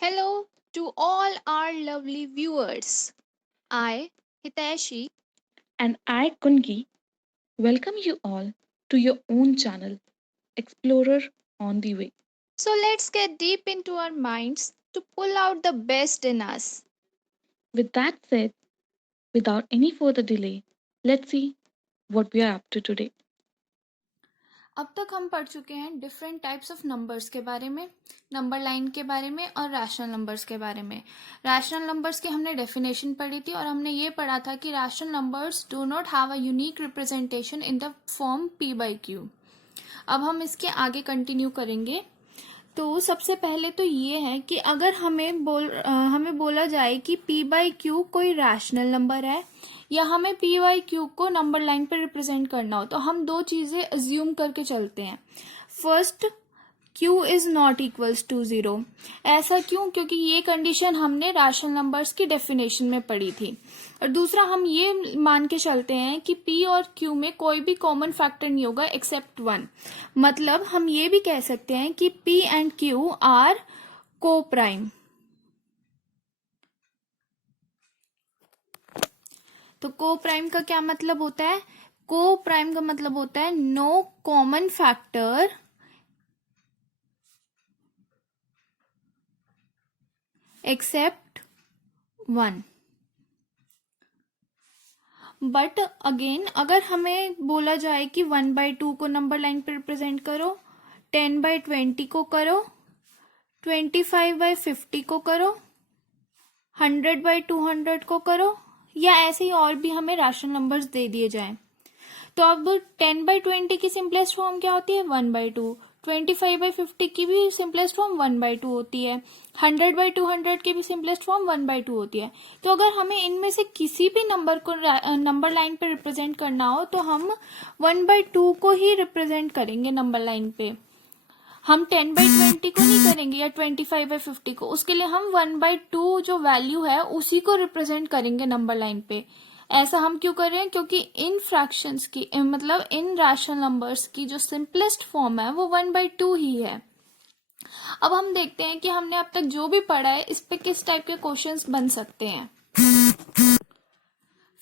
Hello to all our lovely viewers. I, Hiteshi. And I, Kungi, welcome you all to your own channel, Explorer on the Way. So let's get deep into our minds to pull out the best in us. With that said, without any further delay, let's see what we are up to today. अब तक हम पढ़ चुके हैं different types of numbers के बारे में, number line के बारे में और रैशनल नंबर्स के बारे में। रैशनल नंबर्स की हमने डेफिनेशन पढ़ी थी और हमने ये पढ़ा था कि rational numbers do not have a unique representation in the form p by Q. अब हम इसके आगे कंटिन्यू करेंगे। तो सबसे पहले तो ये है कि अगर हमें बोला जाए कि p बाई क्यू कोई रैशनल नंबर है या हमें p बाई क्यू को नंबर लाइन पे रिप्रेजेंट करना हो, तो हम दो चीजें अज्यूम करके चलते हैं। First, q is not equals to 0। ऐसा क्यों? क्योंकि ये कंडीशन हमने रैशनल नंबर्स की डेफिनेशन में पढ़ी थी। और दूसरा, हम ये मान के चलते हैं कि p और q में कोई भी कॉमन फैक्टर नहीं होगा एक्सेप्ट 1। मतलब हम ये भी कह सकते हैं कि p एंड q आर को प्राइम। तो को प्राइम का क्या मतलब होता है? को प्राइम का मतलब होता है no common factor except 1। But again, अगर हमें बोला जाए कि 1/2 को नंबर लाइन पे रिप्रेजेंट करो, 10/20 को करो, 25/50 को करो, 100/200 को करो, या ऐसे ही और भी हमें रैशनल नंबर्स दे दिए जाएं, तो अब 10/20 की सिंपलेस्ट फॉर्म क्या होती है? 1/2। 25/50 की भी सिंपलेस्ट फॉर्म 1/2 होती है। 100/200 की भी सिंपलेस्ट फॉर्म 1/2 होती है। तो अगर हमें इनमें से किसी भी नंबर को नंबर लाइन पे रिप्रेजेंट करना हो तो हम 1/2 को ही रिप्रेजेंट करेंगे नंबर लाइन पे। हम 10/20 को नहीं करेंगे या 25/50 को। उसके लिए हम 1/2 जो वैल्यू है उसी को रिप्रेजेंट करेंगे नंबर लाइन पे। ऐसा हम क्यों कर रहे हैं? क्योंकि इन फ्रैक्शंस की मतलब इन रैशनल नंबर्स की जो सिंपलेस्ट फॉर्म है वो 1/2 ही है। अब हम देखते हैं कि हमने अब तक जो भी पढ़ा है इस पे किस टाइप के क्वेश्चंस बन सकते हैं।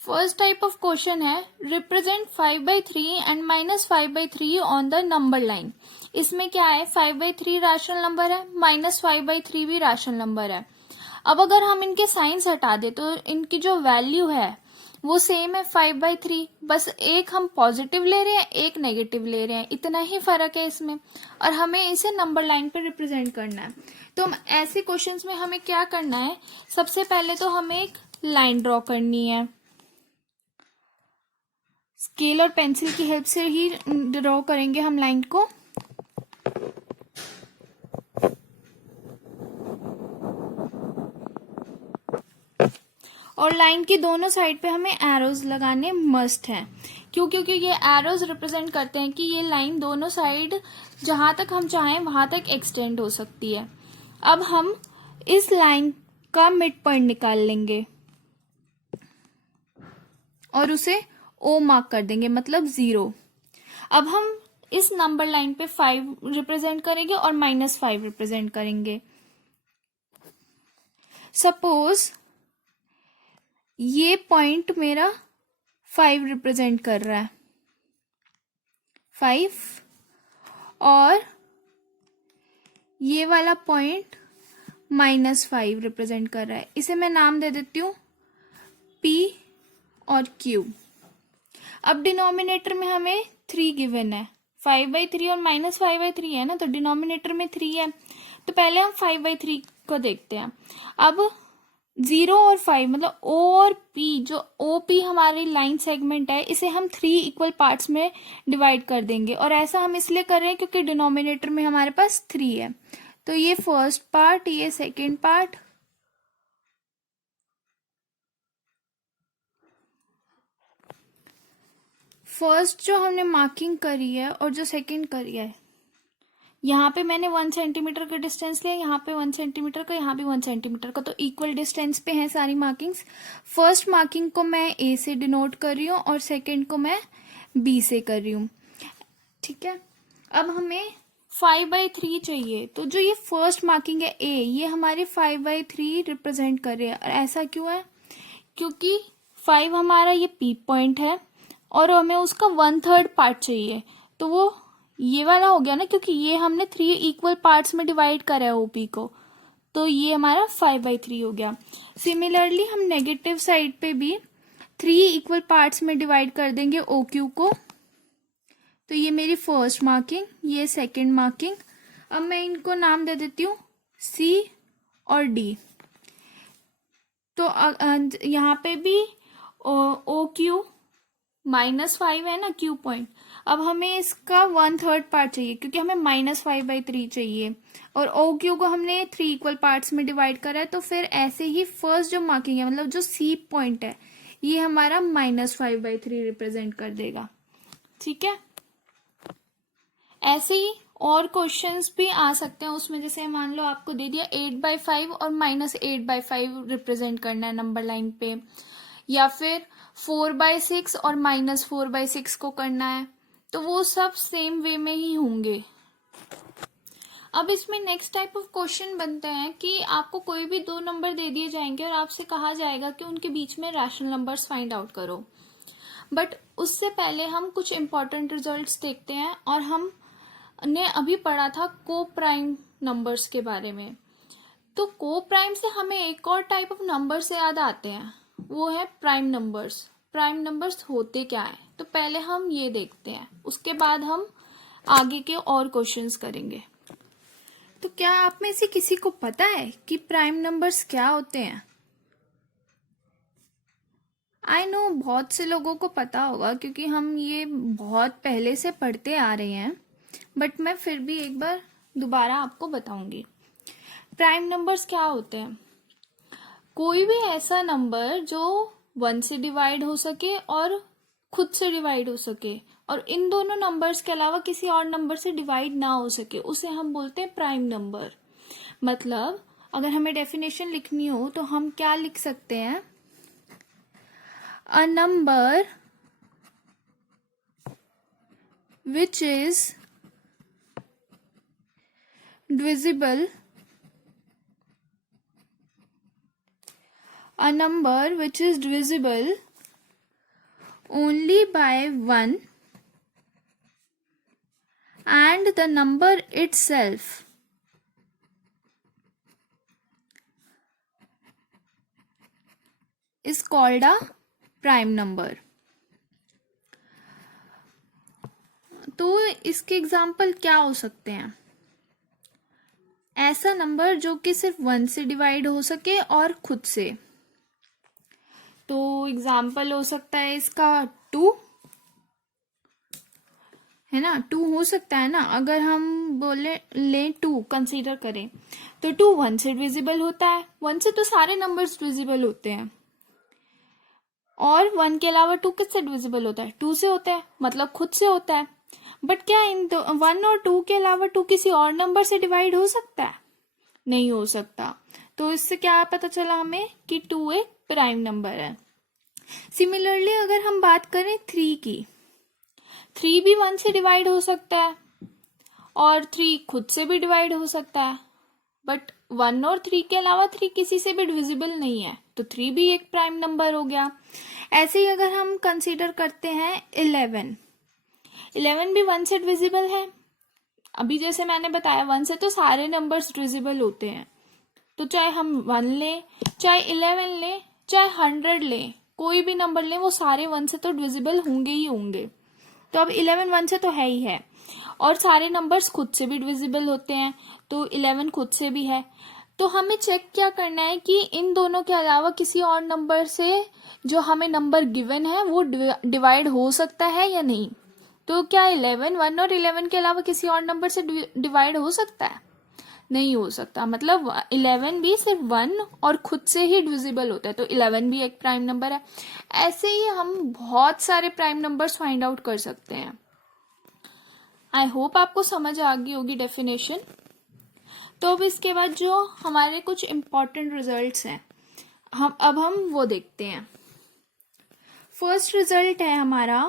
फर्स्ट टाइप ऑफ क्वेश्चन है represent 5/3 and -5/3 on the number line. इसमें क्या है? 5/3 रैशनल नंबर है, -5/3 भी रैशनल नंबर है। अब अगर हम इनके साइंस हटा दे तो इनकी जो वैल्यू है वो सेम है 5/3, बस एक हम पॉजिटिव ले रहे हैं एक नेगेटिव ले रहे हैं, इतना ही फर्क है इसमें। और हमें इसे नंबर लाइन पे रिप्रेजेंट करना है। तो ऐसे क्वेश्चंस में हमें क्या करना है? सबसे पहले तो हमें एक लाइन ड्रॉ करनी है। स्केल और पेंसिल की हेल्प से ही ड्रॉ करेंगे हम लाइन को। और लाइन की दोनों साइड पे हमें एरोज लगाने मस्ट हैं। क्यों? क्योंकि ये एरोज रिप्रेजेंट करते हैं कि ये लाइन दोनों साइड जहां तक हम चाहें वहां तक एक्सटेंड हो सकती है। अब हम इस लाइन का मिड पॉइंट निकाल लेंगे और उसे ओ मार्क कर देंगे, मतलब 0। अब हम इस नंबर लाइन पे 5 रिप्रेजेंट करेंगे और -5 रिप्रेजेंट करेंगे। सपोज ये पॉइंट मेरा 5 रिप्रेजेंट कर रहा है, 5, और ये वाला पॉइंट -5 रिप्रेजेंट कर रहा है। इसे मैं नाम दे देती हूँ P और Q। अब डिनोमिनेटर में हमें 3 गिवन है, 5/3 और -5/3 है ना, तो डिनोमिनेटर में 3 है। तो पहले हम 5/3 को देखते हैं। अब 0 और 5 मतलब O और P, जो OP हमारी लाइन सेगमेंट है, इसे हम 3 इक्वल पार्ट्स में डिवाइड कर देंगे। और ऐसा हम इसलिए कर रहे हैं क्योंकि डिनोमिनेटर में हमारे पास 3 है। तो ये फर्स्ट पार्ट, ये सेकेंड पार्ट, फर्स्ट जो हमने मार्किंग करी है और जो सेकेंड करी है, यहाँ पे मैंने 1 सेंटीमीटर का डिस्टेंस लिया, यहाँ पे 1 सेंटीमीटर का, यहाँ भी 1 सेंटीमीटर का, तो इक्वल डिस्टेंस पे हैं सारी मार्किंग्स। फर्स्ट मार्किंग को मैं ए से डिनोट कर रही हूँ और सेकेंड को मैं बी से कर रही हूँ। ठीक है। अब हमें 5/3 चाहिए, तो जो ये फर्स्ट मार्किंग है ए, ये हमारे 5/3 रिप्रेजेंट कर रहे हैं। और ऐसा क्यों है? क्योंकि 5 हमारा ये पी पॉइंट है और हमें उसका 1/3 पार्ट चाहिए, तो वो ये वाला हो गया ना, क्योंकि ये हमने 3 इक्वल पार्ट्स में डिवाइड करा है ओपी को, तो ये हमारा 5/3 हो गया। सिमिलरली हम नेगेटिव साइड पे भी 3 इक्वल पार्ट्स में डिवाइड कर देंगे ओ क्यू को, तो ये मेरी फर्स्ट मार्किंग, ये सेकंड मार्किंग। अब मैं इनको नाम दे देती हूँ सी और डी। तो यहाँ पे भी ओ क्यू -5 है ना क्यू पॉइंट। अब हमें इसका 1/3 पार्ट चाहिए, क्योंकि हमें -5/3 चाहिए और ओ क्यू को हमने 3 इक्वल पार्ट्स में डिवाइड करा है। तो फिर ऐसे ही फर्स्ट जो मार्किंग है, मतलब जो सी पॉइंट है, ये हमारा -5/3 रिप्रेजेंट कर देगा। ठीक है, ऐसे ही और क्वेश्चंस भी आ सकते हैं उसमें। जैसे मान लो आपको दे दिया 8/5 और -8/5 रिप्रेजेंट करना है नंबर लाइन पे, या फिर 4/6 और -4/6 को करना है, तो वो सब सेम वे में ही होंगे। अब इसमें नेक्स्ट टाइप ऑफ क्वेश्चन बनते हैं कि आपको कोई भी 2 नंबर दे दिए जाएंगे और आपसे कहा जाएगा कि उनके बीच में रैशनल नंबर्स फाइंड आउट करो। बट उससे पहले हम कुछ इंपॉर्टेंट रिजल्ट्स देखते हैं, और हमने अभी पढ़ा था को प्राइम नंबर्स के बारे में। तो को प्राइम से हमें एक और टाइप ऑफ नंबर से याद आते हैं, वो है प्राइम नंबर्स। प्राइम नंबर्स होते क्या है, तो पहले हम ये देखते हैं, उसके बाद हम आगे के और क्वेश्चंस करेंगे। तो क्या आप में से किसी को पता है कि प्राइम नंबर्स क्या होते हैं? आई नो बहुत से लोगों को पता होगा, क्योंकि हम ये बहुत पहले से पढ़ते आ रहे हैं, बट मैं फिर भी एक बार दोबारा आपको बताऊंगी। प्राइम नंबर्स क्या होते हैं? कोई भी ऐसा नंबर जो 1 से डिवाइड हो सके और खुद से डिवाइड हो सके, और इन दोनों नंबर्स के अलावा किसी और नंबर से डिवाइड ना हो सके, उसे हम बोलते हैं प्राइम नंबर। मतलब अगर हमें डेफिनेशन लिखनी हो तो हम क्या लिख सकते हैं? A number which is divisible, a number which is divisible only by 1 and the number itself is called a prime number. तो इसके एग्जाम्पल क्या हो सकते हैं? ऐसा नंबर जो कि सिर्फ 1 से डिवाइड हो सके और खुद से। तो एग्जाम्पल हो सकता है इसका 2, है ना, 2 हो सकता है ना। अगर हम बोले लें 2 कंसीडर करें, तो 2 1 से डिविजिबल होता है। 1 से तो सारे नंबर्स डिविजिबल होते हैं, और 1 के अलावा 2 किससे डिविजिबल होता है? 2 से होता है, मतलब खुद से होता है। बट क्या इन 1 और 2 के अलावा 2 किसी और नंबर से डिवाइड हो सकता है? नहीं हो सकता। तो इससे क्या पता चला हमें कि 2 एक प्राइम नंबर है। सिमिलरली अगर हम बात करें 3 की, 3 भी 1 से डिवाइड हो सकता है और 3 खुद से भी डिवाइड हो सकता है, बट 1 और 3 के अलावा 3 किसी से भी डिविजिबल नहीं है, तो 3 भी एक प्राइम नंबर हो गया। ऐसे ही अगर हम कंसीडर करते हैं 11 भी 1 से डिविजिबल है। अभी जैसे मैंने बताया 1 से तो सारे नंबर्स डिविजिबल होते हैं, तो चाहे हम 1 लें, चाहे 11 लें, चाहे 100 लें, कोई भी नंबर लें, वो सारे 1 से तो डिविजिबल होंगे ही होंगे। तो अब 11 1 से तो है ही है, और सारे नंबर्स खुद से भी डिविजिबल होते हैं, तो 11 खुद से भी है। तो हमें चेक क्या करना है कि इन दोनों के अलावा किसी और नंबर से जो हमें नंबर गिवन है वो डिवाइड हो सकता है या नहीं। तो क्या 11 1 और 11 के अलावा किसी और नंबर से डिवाइड हो सकता है? नहीं हो सकता। मतलब 11 भी सिर्फ 1 और खुद से ही डिविजिबल होता है, तो 11 भी एक प्राइम नंबर है। ऐसे ही हम बहुत सारे प्राइम नंबर्स फाइंड आउट कर सकते हैं। आई होप आपको समझ आ गई होगी डेफिनेशन। तो अब इसके बाद जो हमारे कुछ इम्पॉर्टेंट रिजल्ट्स हैं, हम वो देखते हैं। फर्स्ट रिजल्ट है हमारा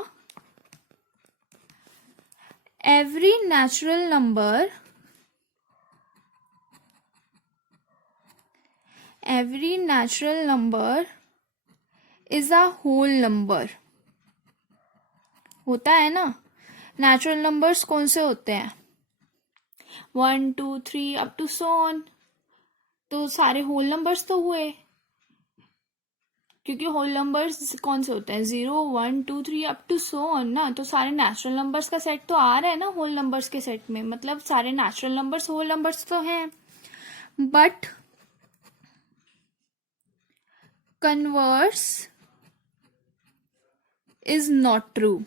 every natural number is a whole number. होता है ना, नेचुरल नंबर्स कौन से होते हैं, 1 2 3 अप टू सो ऑन, तो सारे होल नंबर्स तो हुए, क्योंकि होल नंबर्स कौन से होते हैं, 0 1 2 3 अप टू सो ऑन ना, तो सारे नेचुरल नंबर्स का सेट तो आ रहा है ना होल नंबर्स के सेट में, मतलब सारे नेचुरल नंबर्स होल नंबर्स तो हैं. But converse is not true.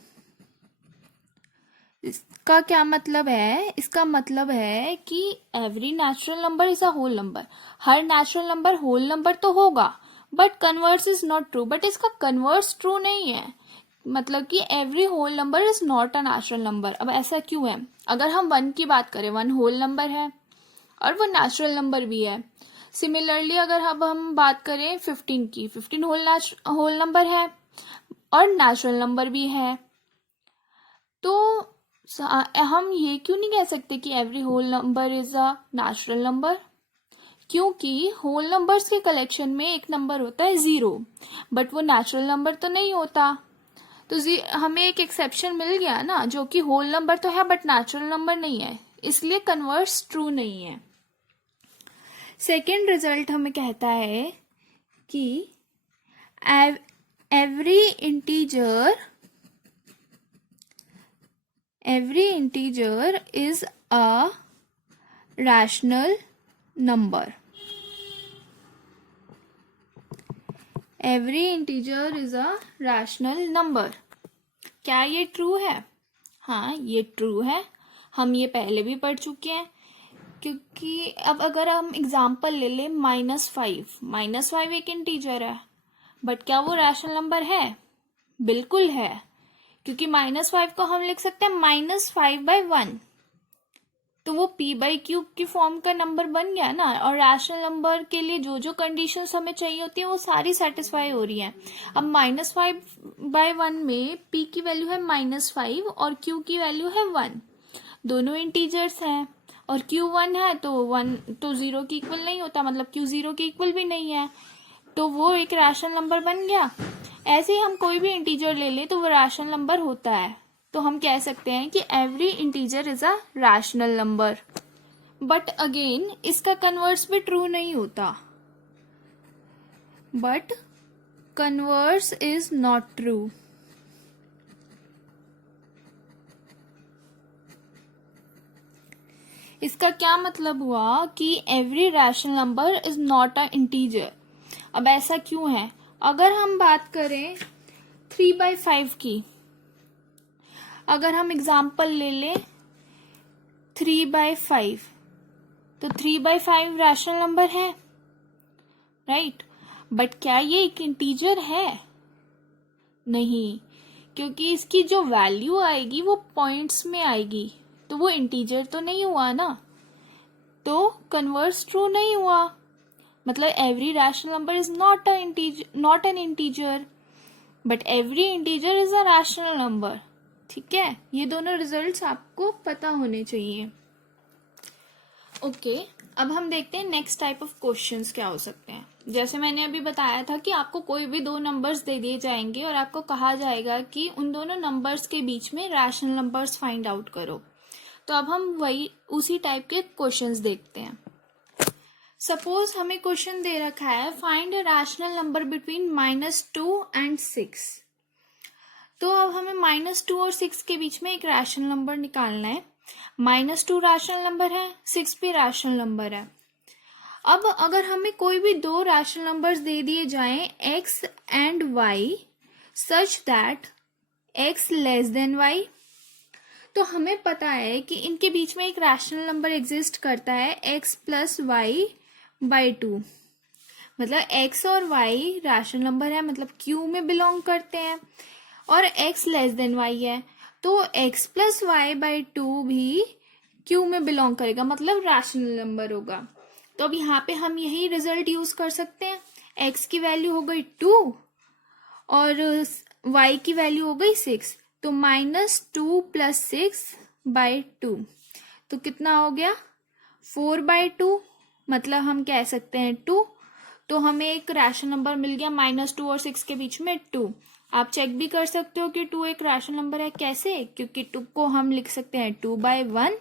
इसका क्या मतलब है, इसका मतलब है कि every natural number is a whole number. हर नेचुरल नंबर होल नंबर तो होगा, but converse is not true. But इसका कन्वर्स ट्रू नहीं है, मतलब कि every whole number is not a natural number. अब ऐसा क्यों है, अगर हम 1 की बात करें, 1 होल नंबर है और वो नेचुरल नंबर भी है. सिमिलरली अगर अब हम बात करें 15 की, 15 होल नंबर है और नेचुरल नंबर भी है, तो हम ये क्यों नहीं कह सकते कि every whole number is a natural number, क्योंकि होल नंबर्स के कलेक्शन में एक नंबर होता है 0, बट वो नेचुरल नंबर तो नहीं होता. तो हमें एक एक्सेप्शन मिल गया ना, जो कि होल नंबर तो है बट नेचुरल नंबर नहीं है, इसलिए कन्वर्स ट्रू नहीं है. सेकेंड रिजल्ट हमें कहता है कि every integer is a rational number. Every integer is a rational number. क्या ये ट्रू है? हाँ, ये ट्रू है. हम ये पहले भी पढ़ चुके हैं, क्योंकि अब अगर हम एग्जाम्पल ले लें -5 एक इंटीजर है, बट क्या वो रैशनल नंबर है? बिल्कुल है, क्योंकि -5 को हम लिख सकते हैं -5/1, तो वो p/q की फॉर्म का नंबर बन गया ना. और रैशनल नंबर के लिए जो जो कंडीशंस हमें चाहिए होती है वो सारी सेटिस्फाई हो रही हैं. अब -5/1 में p की वैल्यू है -5 और q की वैल्यू है 1. दोनों इंटीजर्स हैं और q 1 है, तो 1 तो 0 के इक्वल नहीं होता, मतलब q 0 के इक्वल भी नहीं है, तो वो एक रैशनल नंबर बन गया. ऐसे ही हम कोई भी इंटीजर ले ले तो वो रैशनल नंबर होता है, तो हम कह सकते हैं कि every integer is a rational number. But again इसका कन्वर्स भी ट्रू नहीं होता. But converse is not true. इसका क्या मतलब हुआ कि every rational number is not a integer. अब ऐसा क्यों है, अगर हम बात करें 3/5 की, अगर हम एग्जाम्पल ले लें 3/5, तो 3/5 रैशनल नंबर है, राइट. बट क्या ये एक इंटीजर है? नहीं, क्योंकि इसकी जो वैल्यू आएगी वो पॉइंट्स में आएगी, तो वो इंटीजर तो नहीं हुआ ना, तो कन्वर्स ट्रू नहीं हुआ. मतलब every rational number is not an integer, but every integer is a rational number. ठीक है, ये दोनों रिजल्ट्स आपको पता होने चाहिए. ओके, अब हम देखते हैं नेक्स्ट टाइप ऑफ क्वेश्चंस क्या हो सकते हैं. जैसे मैंने अभी बताया था कि आपको कोई भी 2 नंबर्स दे दिए जाएंगे और आपको कहा जाएगा कि उन दोनों नंबर्स के बीच में रैशनल नंबर्स फाइंड आउट करो. तो अब हम उसी टाइप के क्वेश्चंस देखते हैं. सपोज हमें क्वेश्चन दे रखा है, find a rational number between -2 and 6. तो अब हमें -2 और 6 के बीच में एक रैशनल नंबर निकालना है. -2 रैशनल नंबर है, 6 भी रैशनल नंबर है. अब अगर हमें कोई भी 2 रैशनल नंबर्स दे दिए जाएं x and y such that x less than y, तो हमें पता है कि इनके बीच में एक रैशनल नंबर एग्जिस्ट करता है x + y/2. मतलब x और y रैशनल नंबर है, मतलब q में बिलोंग करते हैं, और x लेस देन y है, तो x + y/2 भी q में बिलोंग करेगा, मतलब रैशनल नंबर होगा. तो अब यहाँ पे हम यही रिजल्ट यूज कर सकते हैं. x की वैल्यू हो गई 2 और y की वैल्यू हो गई 6, तो -2 + 6 बाई 2। तो कितना हो गया 4/2, मतलब हम कह सकते हैं 2। तो हमें एक रैशनल नंबर मिल गया -2 और 6 के बीच में 2। आप चेक भी कर सकते हो कि 2 एक रैशनल नंबर है। कैसे? क्योंकि 2 को हम लिख सकते हैं 2/1।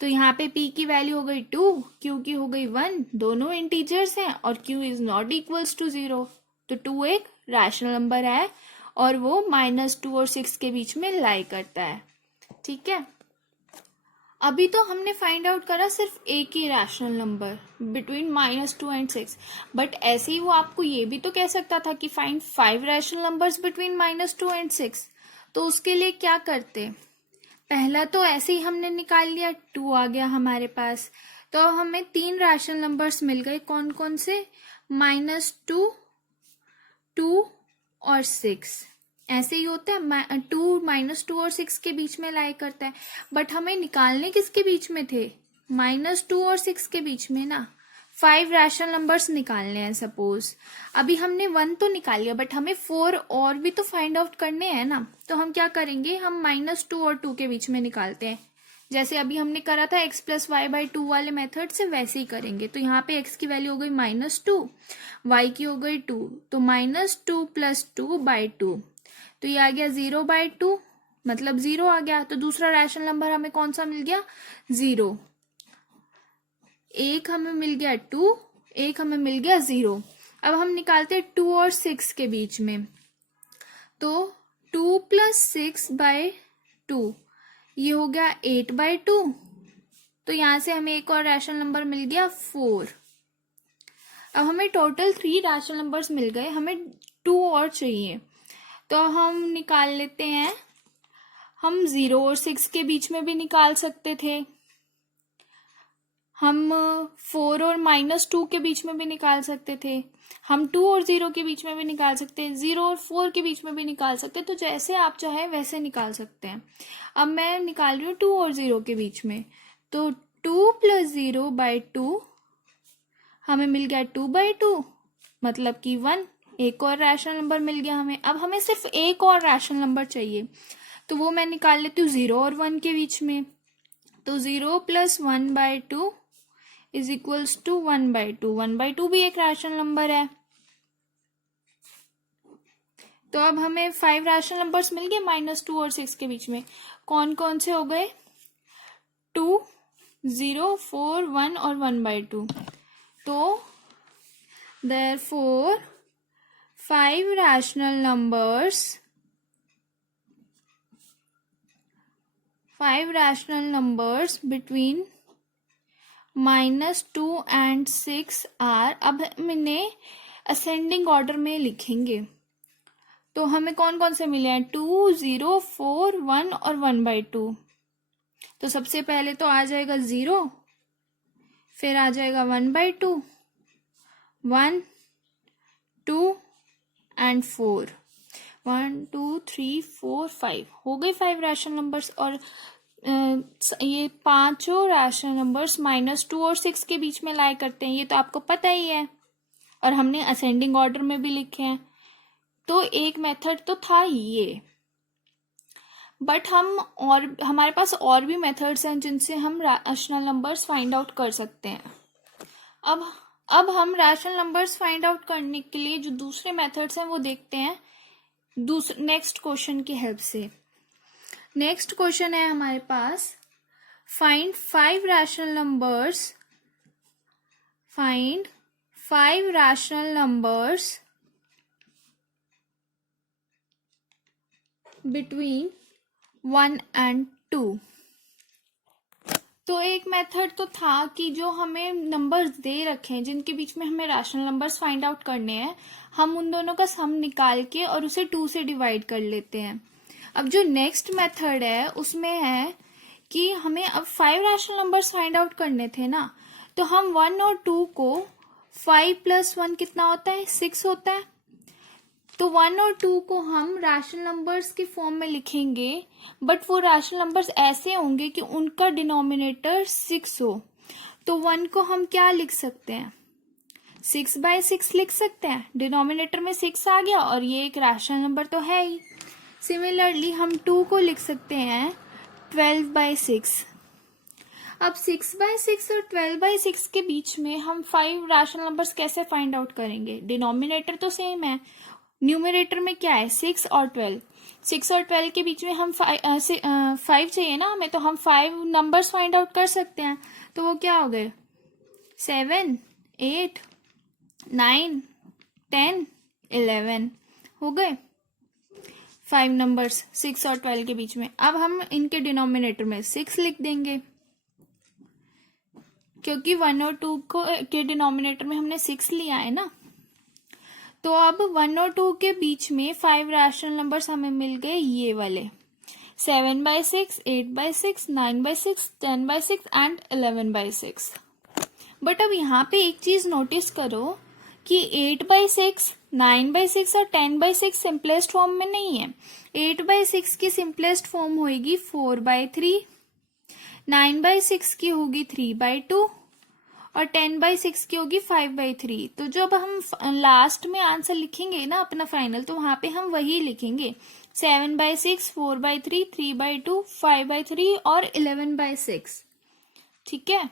तो यहाँ पे p की वैल्यू हो गई 2, q की हो गई 1, दोनों इंटीजर्स हैं और q is not equals to 0। तो 2 एक रैशनल नंबर है और वो -2 और 6 के बीच में लाई करता है। ठीक है, अभी तो हमने फाइंड आउट करा सिर्फ एक ही rational number between -2 and 6, but ऐसे ही वो आपको ये भी तो कह सकता था कि find 5 rational numbers between -2 and 6। तो उसके लिए क्या करते? पहला तो ऐसे ही हमने निकाल लिया, 2 आ गया हमारे पास। तो हमें 3 रैशनल नंबर्स मिल गए। कौन कौन से? -2, 2 और 6। ऐसे ही होता है, 2 -2 और 6 के बीच में लाई करता है। बट हमें निकालने किसके बीच में थे? -2 और 6 के बीच में ना। 5 रैशनल नंबर्स निकालने हैं सपोज। अभी हमने 1 तो निकाल लिया, बट हमें 4 और भी तो फाइंड आउट करने हैं ना। तो हम क्या करेंगे? हम -2 और 2 के बीच में निकालते हैं। जैसे अभी हमने करा था x + y/2 वाले मेथड से, वैसे ही करेंगे। तो यहाँ पे x की वैल्यू हो गई -2, y की हो गई 2, तो -2 + 2/2। तो ये आ गया 0/2, मतलब 0 आ गया। तो दूसरा रैशनल नंबर हमें कौन सा मिल गया? 0। एक हमें मिल गया 2, एक हमें मिल गया 0। अब हम निकालते हैं 2 और 6 के बीच में। तो 2 + 6/2, ये हो गया 8/2। तो यहाँ से हमें एक और रैशनल नंबर मिल गया 4। अब हमें टोटल 3 रैशनल नंबर्स मिल गए, हमें 2 और चाहिए। तो हम निकाल लेते हैं। हम 0 और 6 के बीच में भी निकाल सकते थे, हम 4 और -2 के बीच में भी निकाल सकते थे, हम 2 और 0 के बीच में भी निकाल सकते हैं, 0 और 4 के बीच में भी निकाल सकते हैं। तो जैसे आप चाहे वैसे निकाल सकते हैं। अब मैं निकाल रही हूँ 2 और 0 के बीच में। तो 2 + 0/2 हमें मिल गया 2/2, मतलब कि 1। एक और रैशनल नंबर मिल गया हमें। अब हमें सिर्फ एक और रैशनल नंबर चाहिए, तो वो मैं निकाल लेती हूँ 0 और 1 के बीच में। तो 0 + 1/2 इज इक्वल्स टू 1/2। 1/2 भी एक रैशनल नंबर है। तो अब हमें 5 रैशनल नंबर्स मिल गए -2 और 6 के बीच में। कौन कौन से हो गए? 2, 0, 4, 1 और 1/2। तो therefore 5 rational numbers between -2 and 6 are, अब हम इन्हें असेंडिंग ऑर्डर में लिखेंगे। तो हमें कौन कौन से मिले हैं? 2, 0, 4, 1 और 1/2। तो सबसे पहले तो आ जाएगा 0, फिर आ जाएगा 1/2, 1, 2 एंड 4। 1, 2, 3, 4, 5 हो गए 5 रैशनल नंबर्स। और ये पांचों रैशनल नंबर्स -2 और 6 के बीच में लाई करते हैं, ये तो आपको पता ही है। और हमने असेंडिंग ऑर्डर में भी लिखे हैं। तो एक मेथड तो था ही ये, बट हमारे पास और भी मेथड्स हैं जिनसे हम रैशनल नंबर्स फाइंड आउट कर सकते हैं। अब हम रैशनल नंबर्स फाइंड आउट करने के लिए जो दूसरे मेथड्स हैं वो देखते हैं नेक्स्ट क्वेश्चन की हेल्प से। नेक्स्ट क्वेश्चन है हमारे पास, find 5 rational numbers between 1 and 2। तो एक मेथड तो था कि जो हमें नंबर्स दे रखे हैं जिनके बीच में हमें रैशनल नंबर्स फाइंड आउट करने हैं, हम उन दोनों का सम निकाल के और उसे 2 से डिवाइड कर लेते हैं। अब जो नेक्स्ट मेथड है उसमें है कि हमें अब 5 रैशनल नंबर्स फाइंड आउट करने थे ना। तो हम 1 और 2 को 5 + 1 कितना होता है? 6 होता है। तो 1 और 2 को हम रैशनल नंबर्स के फॉर्म में लिखेंगे, बट वो रैशनल नंबर्स ऐसे होंगे कि उनका डिनोमिनेटर 6 हो। तो 1 को हम क्या लिख सकते हैं? 6/6 लिख सकते हैं। डिनोमिनेटर में 6 आ गया और ये एक रैशनल नंबर तो है ही। सिमिलरली हम 2 को लिख सकते हैं 12/6। अब 6/6 और 12/6 के बीच में हम 5 रैशनल नंबर्स कैसे फाइंड आउट करेंगे? डिनोमिनेटर तो सेम है, न्यूमरेटर में क्या है? 6 और 12। 6 और 12 के बीच में हम 5 चाहिए ना हमें, तो हम 5 नंबर्स फाइंड आउट कर सकते हैं। तो वो क्या हो गए? 7, 8, 9, 10, 11 हो गए 5 नंबर्स 6 और 12 के बीच में। अब हम इनके डिनोमिनेटर में 6 लिख देंगे, क्योंकि 1 और 2 को के डिनोमिनेटर में हमने 6 लिया है ना। तो अब 1 और 2 के बीच में 5 रैशनल नंबर्स हमें मिल गए, ये वाले 7/6, 8/6, 9/6, 10/6 एंड 11/6। बट अब यहाँ पे एक चीज नोटिस करो कि 8/6, 9/6 और 10/6 सिंपलेस्ट फॉर्म में नहीं है। 8/6 की सिंपलेस्ट फॉर्म होगी 4/3, 9/6 की होगी 3/2 और 10/6 की होगी 5/3। तो जब हम लास्ट में आंसर लिखेंगे ना अपना फाइनल, तो वहां पे हम वही लिखेंगे 7/6, 4/3, 3/2, 5/3 और 11/6। ठीक है।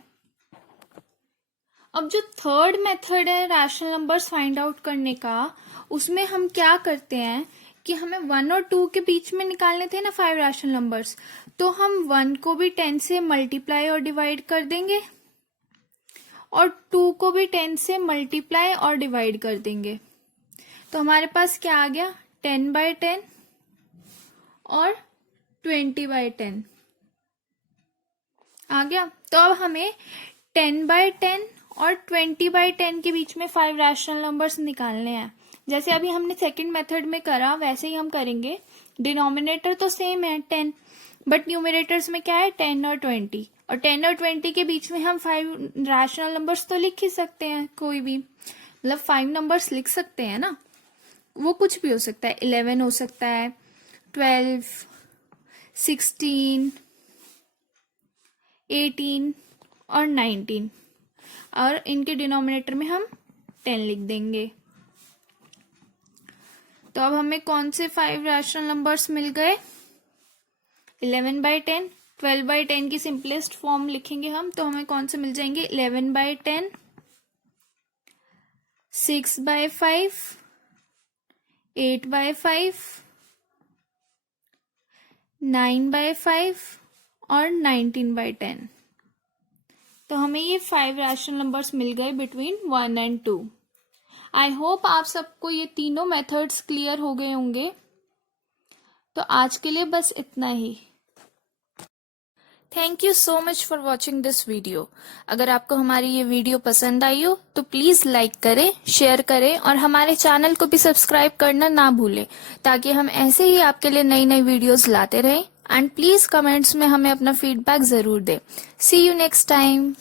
अब जो थर्ड मेथड है रैशनल नंबर्स फाइंड आउट करने का, उसमें हम क्या करते हैं कि हमें 1 और 2 के बीच में निकालने थे ना 5 रैशनल नंबर्स, तो हम 1 को भी 10 से मल्टीप्लाई और डिवाइड कर देंगे और 2 को भी 10 से मल्टीप्लाई और डिवाइड कर देंगे। तो हमारे पास क्या आ गया? 10/10 और 20/10 आ गया। तो अब हमें 10/10 और 20/10 के बीच में 5 रैशनल नंबर्स निकालने हैं। जैसे अभी हमने सेकंड मेथड में करा वैसे ही हम करेंगे। डिनोमिनेटर तो सेम है 10, बट न्यूमरेटर्स में क्या है? 10 और 20। और 10 और 20 के बीच में हम 5 रैशनल नंबर्स तो लिख ही सकते हैं, कोई भी, मतलब 5 नंबर्स लिख सकते हैं ना। वो कुछ भी हो सकता है, 11 हो सकता है, 12, 16, 18 और 19, और इनके डिनोमिनेटर में हम 10 लिख देंगे। तो अब हमें कौन से 5 रैशनल नंबर्स मिल गए? 11/10, 12/10 की सिंपलेस्ट फॉर्म लिखेंगे हम, तो हमें कौन से मिल जाएंगे? 11/10, 6/5, 8/5, 9/5 और 19/10। तो हमें ये 5 रैशनल नंबर्स मिल गए बिटवीन 1 एंड 2। आई होप आप सबको ये तीनों मेथड्स क्लियर हो गए होंगे। तो आज के लिए बस इतना ही। Thank you so much for watching this video. अगर आपको हमारी ये वीडियो पसंद आई हो तो प्लीज़ लाइक करें, शेयर करें और हमारे चैनल को भी सब्सक्राइब करना ना भूलें, ताकि हम ऐसे ही आपके लिए नई नई वीडियोस लाते रहें। एंड प्लीज़ कमेंट्स में हमें अपना फीडबैक ज़रूर दें। सी यू नेक्स्ट टाइम।